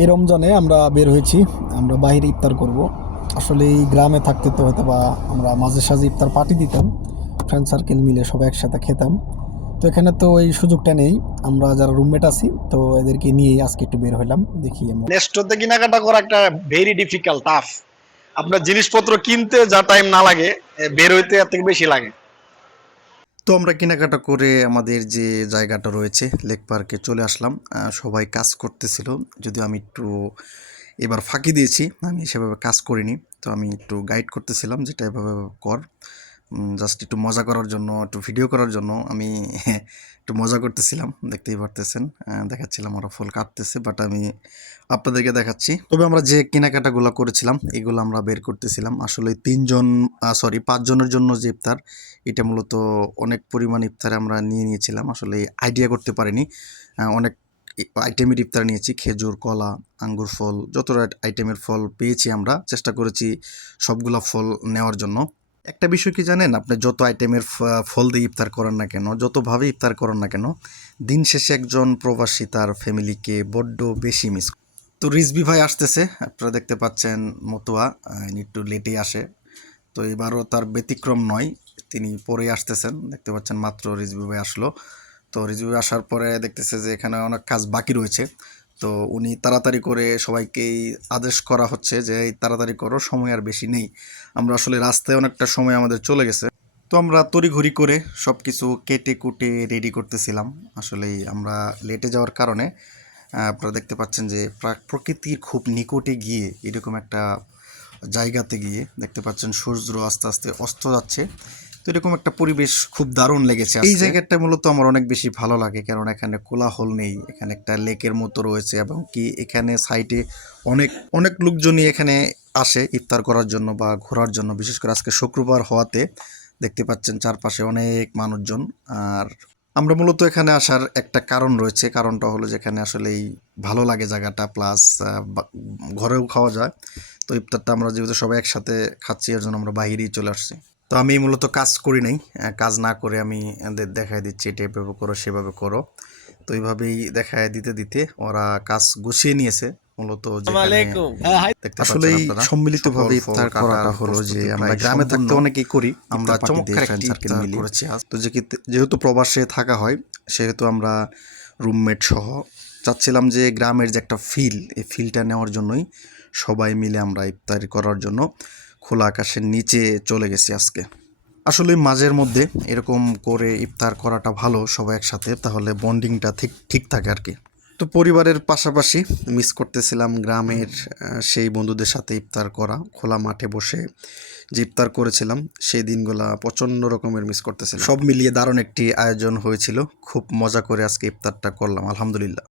এই রমজানে আমরা বের হয়েছি, আমরা বাইরে ইফতার করব। আসলে এই গ্রামে থাকতে তো হয়তো বা আমরা মাঝে সাঝে ইফতার পার্টি দিতাম ফ্রেন্ড সার্কেল মিলে সবাই একসাথে খেতাম। তো এখানে তো এই সুযোগটা নেই, আমরা যারা রুমমেট আছি, তো এদেরকে নিয়ে আজকে একটু বের হলাম দেখি আমরা। নেস্টোতে কেনাকাটা করা একটা ভেরি ডিফিকাল্ট টাফ আপনার জিনিসপত্র কিনতে যা টাইম না লাগে বের হইতে এর থেকে বেশি লাগে। তো আমরা কেনাকাটা করে আমাদের যে জায়গাটা রয়েছে লেক পার্কে চলে আসলাম। সবাই কাজ করতেছিল, যদিও আমি একটু এবার ফাঁকি দিয়েছি, আমি সেভাবে কাজ করিনি। তো আমি একটু গাইড করতেছিলাম যেটা এভাবে কর। জাস্ট একটু মজা করার জন্য, একটু ভিডিও করার জন্য আমি একটু মজা করতেছিলাম, দেখতেই পারতেছেন। দেখাচ্ছিলাম ওরা ফুল কাটতেছে বাট আমি আপনাদেরকে দেখাচ্ছি। তবে আমরা যে কেনাকাটাগুলো করেছিলাম, এগুলো আমরা বের করতেছিলাম। আসলে তিনজন সরি পাঁচজনের জন্য যে ইফতার, এটা মূলত অনেক পরিমাণ ইফতার আমরা নিয়ে নিয়েছিলাম। আসলে আইডিয়া করতে পারিনি। অনেক আইটেমের ইফতার নিয়েছি, খেজুর, কলা, আঙ্গুর ফল যত আইটেমের ফল পেয়েছি আমরা, চেষ্টা করেছি সবগুলা ফল নেওয়ার জন্য। একটা বিষয় কি জানেন? আপনি যত আইটেমের ফল দিয়ে ইফতার করেন না কেন যতভাবে ইফতার করেন না কেন, দিন শেষে একজন প্রবাসী তার ফ্যামিলিকে বড্ড বেশি মিস তো রিজবি ভাই আসতেছে, আপনারা দেখতে পাচ্ছেন মতুয়া একটু লেটেই আসে। তো এবারও তার ব্যতিক্রম নয়, তিনি পরে আসতেছেন, দেখতে পাচ্ছেন মাত্র রিজবি ভাই আসলো। তো রিজবি আসার পরে দেখতেছে যে এখানে অনেক কাজ বাকি রয়েছে। তো উনি তাড়াতাড়ি করে সবাইকেই আদেশ করা হচ্ছে যে তাড়াতাড়ি করো, সময় আর বেশি নেই। আমরা আসলে রাস্তায় অনেকটা সময় আমাদের চলে গেছে। তো আমরা তড়িঘড়ি করে সব কিছু কেটে কুটে রেডি করতেছিলাম। আসলেই আমরা লেটে যাওয়ার কারণে আপনারা দেখতে পাচ্ছেন যে প্রা- প্রকৃতির খুব নিকটে গিয়ে, এরকম একটা জায়গাতে গিয়ে দেখতে পাচ্ছেন সূর্য আস্তে আস্তে অস্ত যাচ্ছে। তো এরকম একটা পরিবেশ খুব দারুণ লেগেছে এই জায়গাটা মূলত আমার অনেক বেশি ভালো লাগে কারণ এখানে কোলাহল নেই এখানে একটা লেকের মতো রয়েছে এবং কি এখানে সাইডে অনেক অনেক লোকজনই এখানে আসে ইফতার করার জন্য বা ঘোরার জন্য। বিশেষ করে আজকে শুক্রবার হওয়াতে দেখতে পাচ্ছেন চারপাশে অনেক মানুষজন। আর আমরা মূলত এখানে আসার একটা কারণ রয়েছে কারণটা হলো যে এখানে আসলেই ভালো লাগে জায়গাটা প্লাস ঘরেও খাওয়া যায়। তো ইফতারটা আমরা যেহেতু সবাই একসাথে খাচ্ছি এর জন্য আমরা বাইরেই চলে আসছি। তো আমি মূলত কাজ করি নাই। আহ, কাজ না করে আমি এদের দেখাই দিচ্ছি এটা এভাবে করো সেভাবে করো। তো এইভাবেই দেখায় দিতে দিতে ওরা কাজ গুছিয়ে নিয়েছে মূলত দেখতে আসলে সম্মিলিতভাবে ইফতার করাটা হলো যে আমরা গ্রামে থাকতে অনেকেই করি আমরা চমৎকার একটি ইফতার করেছি তো যেহেতু প্রবাসে থাকা হয় সেহেতু আমরা রুমমেট সহ চাচ্ছিলাম যে গ্রামের যে একটা ফিল এই ফিলটা নেওয়ার জন্যই সবাই মিলে আমরা ইফতার করার জন্য। খোলা আকাশের নিচে চলে গেছি আজকে। আসলে মাঝের মধ্যে এরকম করে ইফতার করাটা ভালো সবাই একসাথে, তাহলে বন্ডিংটা ঠিক ঠিক থাকে আর কি। তো পরিবারের পাশাপাশি মিস করতেছিলাম গ্রামের সেই বন্ধুদের সাথে ইফতার করা, খোলা মাঠে বসে যে ইফতার করেছিলাম, সেই দিনগুলা প্রচণ্ড রকমের মিস করতেছিলাম। সব মিলিয়ে দারুণ একটি আয়োজন হয়েছিল, খুব মজা করে আজকে ইফতারটা করলাম, আলহামদুলিল্লাহ।